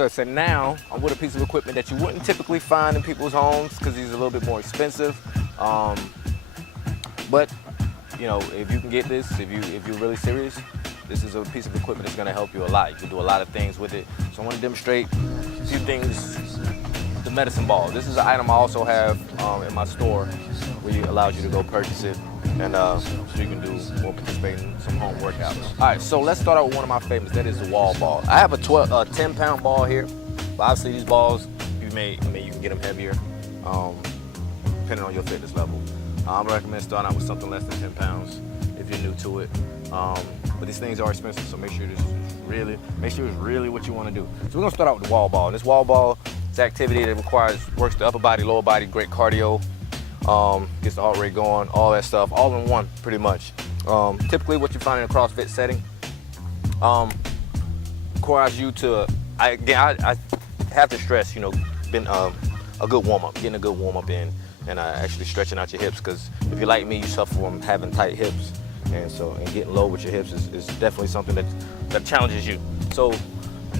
Okay, so now I'm with a piece of equipment that you wouldn't typically find in people's homes because these are a little bit more expensive. But you know, if you can get this, if you're really serious, this is a piece of equipment that's going to help you a lot. You can do a lot of things with it. So I want to demonstrate a few things. The medicine ball. This is an item I also have in my store where it allows you to go purchase it and so you can do or participate in some home workouts. All right, so let's start out with one of my favorites. That is the wall ball. I have a 10-pound ball here, but obviously these balls you can get them heavier depending on your fitness level. I recommend starting out with something less than 10 pounds if you're new to it. But these things are expensive, so make sure it's really what you want to do. So we're gonna start out with the wall ball. This wall ball is activity that works the upper body, lower body, great cardio, gets the heart rate going, all that stuff, all in one pretty much. Typically what you find in a CrossFit setting requires you to, I have to stress, you know, a good warm up, getting a good warm up in, and actually stretching out your hips, because if you're like me, you suffer from having tight hips, and getting low with your hips is definitely something that challenges you. So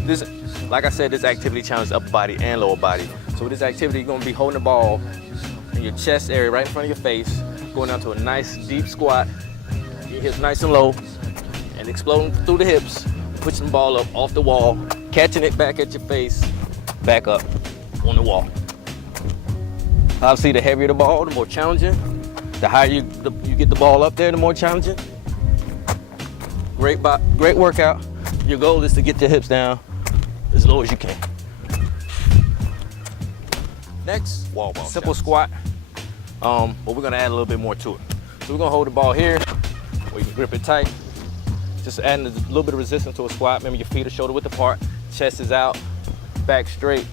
this, like I said, this activity challenges upper body and lower body. So with this activity, you're gonna be holding the ball in your chest area right in front of your face, going down to a nice deep squat, your hips nice and low, and exploding through the hips, pushing the ball up off the wall, catching it back at your face, back up on the wall. Obviously, the heavier the ball, the more challenging. The higher you get the ball up there, the more challenging. Great workout. Your goal is to get your hips down as low as you can. Next, wall ball. Simple squat, but we're gonna add a little bit more to it. So we're gonna hold the ball here, where you can grip it tight. Just adding a little bit of resistance to a squat. Remember, your feet are shoulder width apart, chest is out, back straight.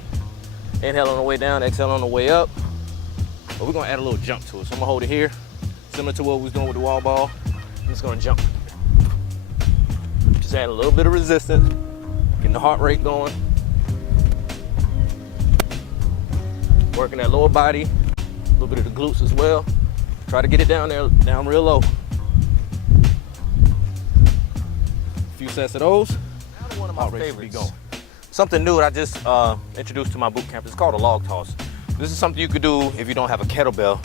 Inhale on the way down, exhale on the way up. But we're gonna add a little jump to it. So I'm gonna hold it here, similar to what we was doing with the wall ball. I'm just gonna jump. Just add a little bit of resistance, getting the heart rate going. Working that lower body, a little bit of the glutes as well. Try to get it down there, down real low. A few sets of those. Now one of my favorites. Going. Something new that I just introduced to my boot camp. It's called a log toss. This is something you could do if you don't have a kettlebell.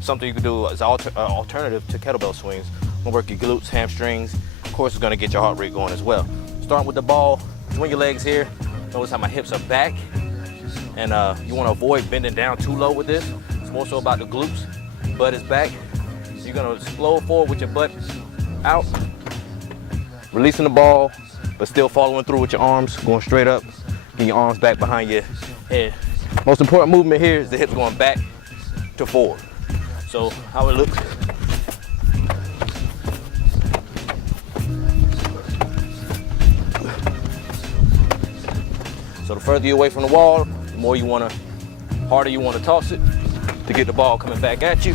Something you could do as an alternative to kettlebell swings. Gonna work your glutes, hamstrings. Of course, it's gonna get your heart rate going as well. Starting with the ball, swing your legs here. Notice how my hips are back. And you wanna avoid bending down too low with this. It's more so about the glutes. Butt is back. So you're gonna explode forward with your butt out. Releasing the ball, but still following through with your arms, going straight up. Getting your arms back behind your head. Most important movement here is the hips going back to forward. So how it looks. So the further you're away from the wall, the more harder you want to toss it to get the ball coming back at you.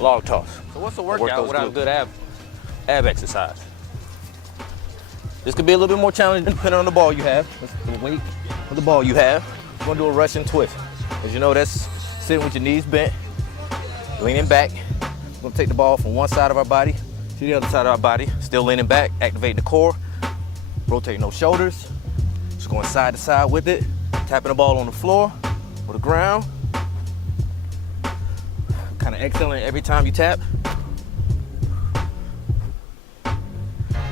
Log toss. So what's a workout without a good ab exercise? This could be a little bit more challenging depending on the ball you have, the weight of the ball you have. We're gonna do a Russian twist. As you know, that's sitting with your knees bent, leaning back. We're gonna take the ball from one side of our body to the other side of our body, still leaning back, activating the core, rotating those shoulders, just going side to side with it, tapping the ball on the floor or the ground. Kind of exhaling every time you tap.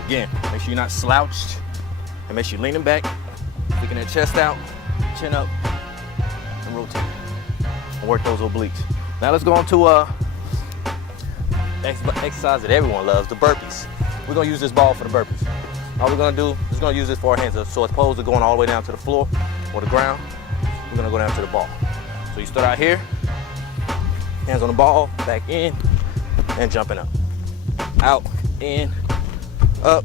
Again, make sure you're not slouched and make sure you're leaning back, sticking that chest out, chin up, and rotate. And work those obliques. Now let's go on to exercise that everyone loves, the burpees. We're gonna use this ball for the burpees. All we're gonna do is gonna use this for our hands. So as opposed to going all the way down to the floor or the ground, we're gonna go down to the ball. So you start out here, hands on the ball, back in, and jumping up. Out, in, up.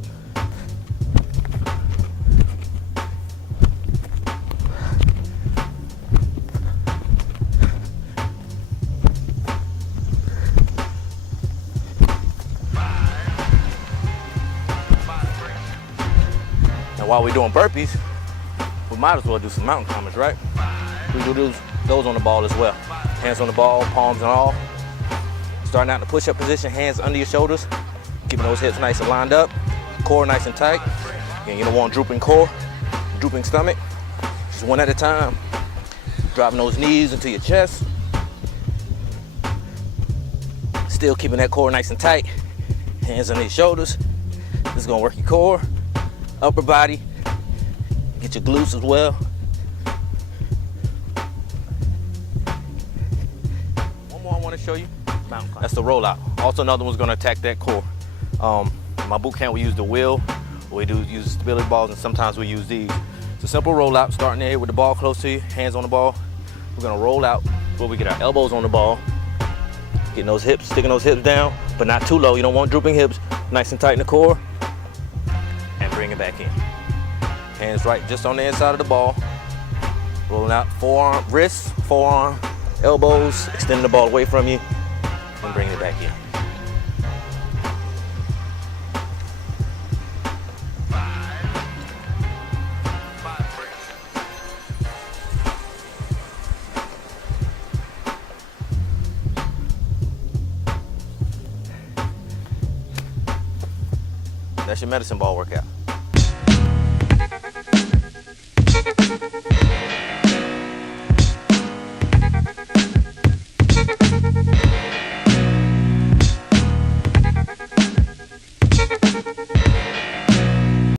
Now while we're doing burpees, we might as well do some mountain climbers, right? We do those on the ball as well. Hands on the ball, palms and all. Starting out in the push-up position, hands under your shoulders, keeping those hips nice and lined up, core nice and tight. Again, you don't want drooping core, drooping stomach. Just one at a time. Driving those knees into your chest. Still keeping that core nice and tight. Hands under your shoulders. This is gonna work your core, upper body, get your glutes as well. One more I wanna show you. That's the rollout. Also another one's gonna attack that core. My boot camp, we use the wheel, we do use stability balls, and sometimes we use these. It's a simple rollout, starting there with the ball close to you, hands on the ball. We're gonna roll out where we get our elbows on the ball, getting those hips, sticking those hips down, but not too low. You don't want drooping hips, nice and tight in the core, and bring it back in. Hands right just on the inside of the ball, rolling out, forearm, wrists, forearm, elbows, extending the ball away from you, and bringing it back in. That's your medicine ball workout.